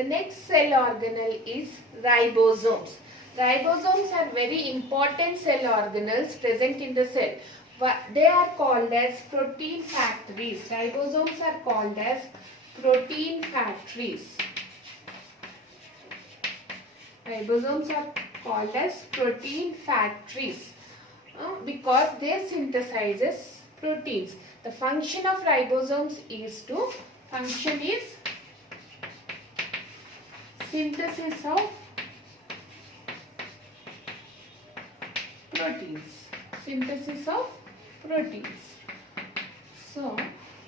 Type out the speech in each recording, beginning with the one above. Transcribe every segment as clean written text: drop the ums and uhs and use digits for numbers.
The next cell organelle is ribosomes. Ribosomes are very important cell organelles present in the cell. They are called as protein factories. Ribosomes are called as protein factories. Ribosomes are called as protein factories because they synthesizes proteins. The function of ribosomes is synthesis of proteins. Synthesis of proteins. So,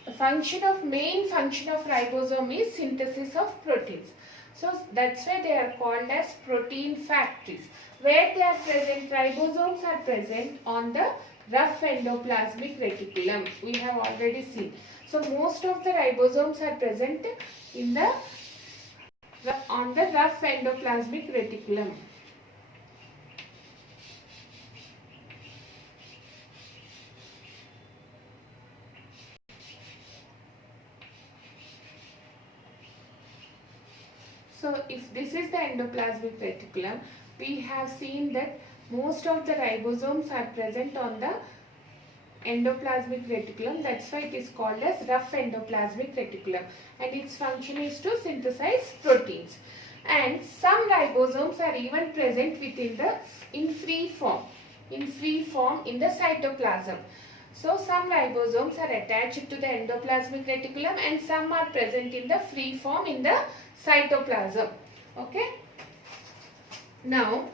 the main function of ribosome is synthesis of proteins. So, that's why they are called as protein factories. Where they are present, ribosomes are present on the rough endoplasmic reticulum. We have already seen. So, most of the ribosomes are present on the rough endoplasmic reticulum. So, if this is the endoplasmic reticulum, we have seen that most of the ribosomes are present on the endoplasmic reticulum. That's why it is called as rough endoplasmic reticulum, and its function is to synthesize proteins. And some ribosomes are even present in free form in the cytoplasm. So some ribosomes are attached to the endoplasmic reticulum and some are present in the free form in the cytoplasm. Okay. Now,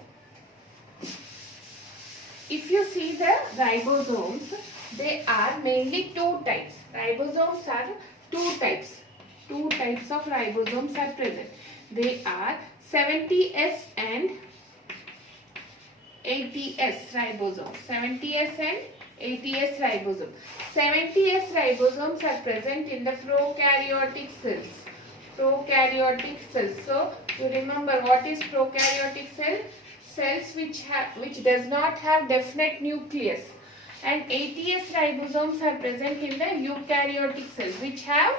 if you see the ribosomes, they are mainly two types. Ribosomes are two types. Two types of ribosomes are present. They are 70S and 80S ribosomes. 70S and 80S ribosome. 70S ribosomes are present in the prokaryotic cells. Prokaryotic cells. So, you remember what is prokaryotic cell? Cells which does not have definite nucleus. And 80S ribosomes are present in the eukaryotic cells which have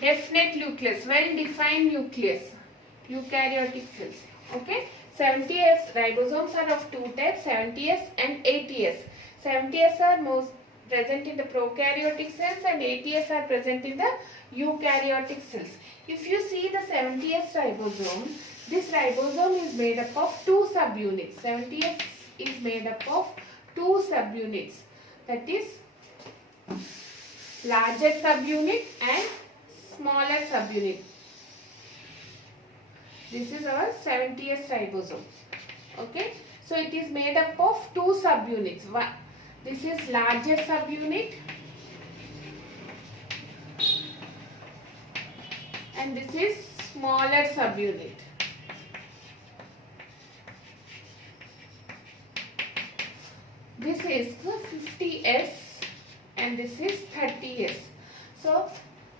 definite nucleus, well defined nucleus. Eukaryotic cells. Okay. 70S ribosomes are of two types, 70S and 80S. 70S are most present in the prokaryotic cells and 80S are present in the eukaryotic cells. If you see the 70S ribosome, this ribosome is made up of two subunits. 70S is made up of two subunits, that is larger subunit and smaller subunit. This is our 70S ribosome. Okay. So it is made up of two subunits. One, this is larger subunit and this is smaller subunit. This is 50S and this is 30S. So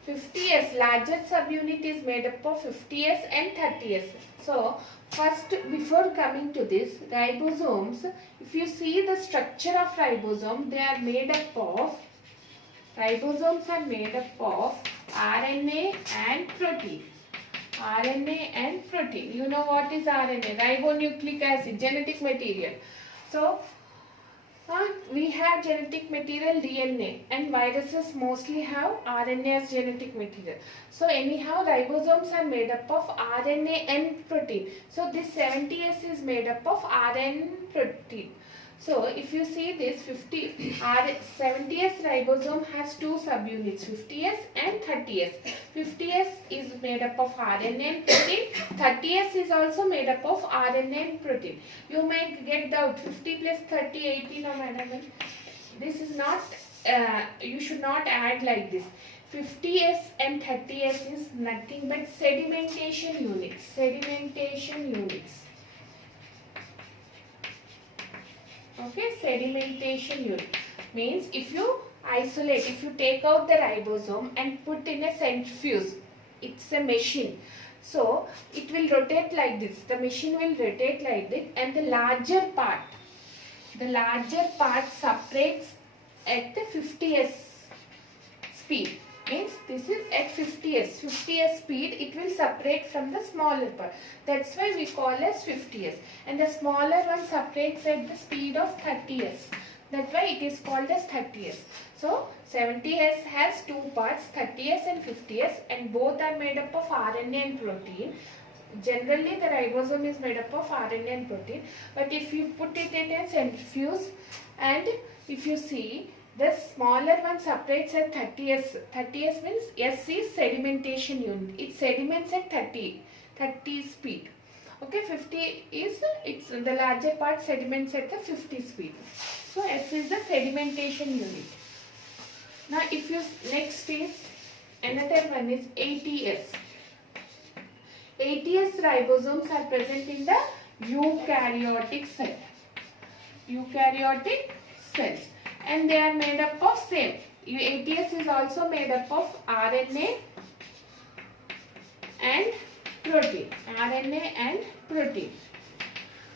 50S larger subunit is made up of 50S and 30S. So first, before coming to this, ribosomes, if you see the structure of ribosome, ribosomes are made up of RNA and protein. RNA and protein. You know what is RNA? Ribonucleic acid, genetic material. So we have genetic material DNA and viruses mostly have RNA as genetic material. So anyhow, ribosomes are made up of RNA and protein. So this 70S is made up of RNA protein. So if you see this 70S ribosome has two subunits, 50S and 30S. 50S is made up of RNA and protein. 30S is also made up of RNA and protein. You may get doubt, 50 plus 30, 80, no madam. This is not, you should not add like this. 50S and 30S is nothing but sedimentation units. Sedimentation units. Okay, sedimentation unit means if you take out the ribosome and put in a centrifuge, it's a machine. So it will rotate like this. The machine will rotate like this, and the larger part separates at the 50S speed. Means this is at 50s. 50s speed it will separate from the smaller part. That's why we call as 50s. And the smaller one separates at the speed of 30s. That's why it is called as 30s. So 70s has two parts, 30s and 50s, and both are made up of RNA and protein. Generally the ribosome is made up of RNA and protein, but if you put it in a centrifuge and if you see, the smaller one separates at 30s. 30s means S is sedimentation unit. It sediments at 30 speed. Okay, 50 is it's the larger part sediments at the 50 speed. So S is the sedimentation unit. Now if you next is another one is ATS. ATS ribosomes are present in the eukaryotic cell. Eukaryotic cells. And they are made up of same. ATS is also made up of RNA and protein. RNA and protein.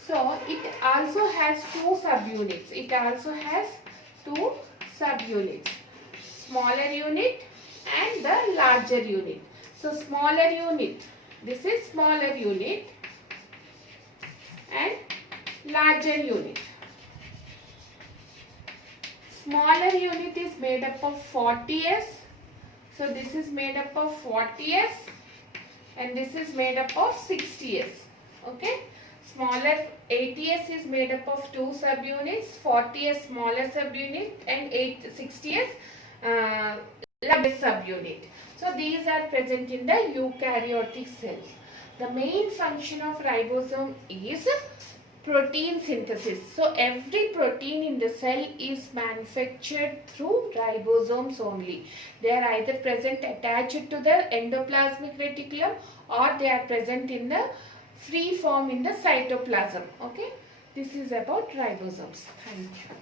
So it also has two subunits. It also has two subunits. Smaller unit and the larger unit. So smaller unit. This is smaller unit and larger unit. Smaller unit is made up of 40s. So this is made up of 40s and this is made up of 60s. Okay. Smaller ATS is made up of two subunits, 40s smaller subunit and 60s larger subunit. So these are present in the eukaryotic cells. The main function of ribosome is protein synthesis. So every protein in the cell is manufactured through ribosomes only. They are either present attached to the endoplasmic reticulum or they are present in the free form in the cytoplasm. Okay. This is about ribosomes. Thank you.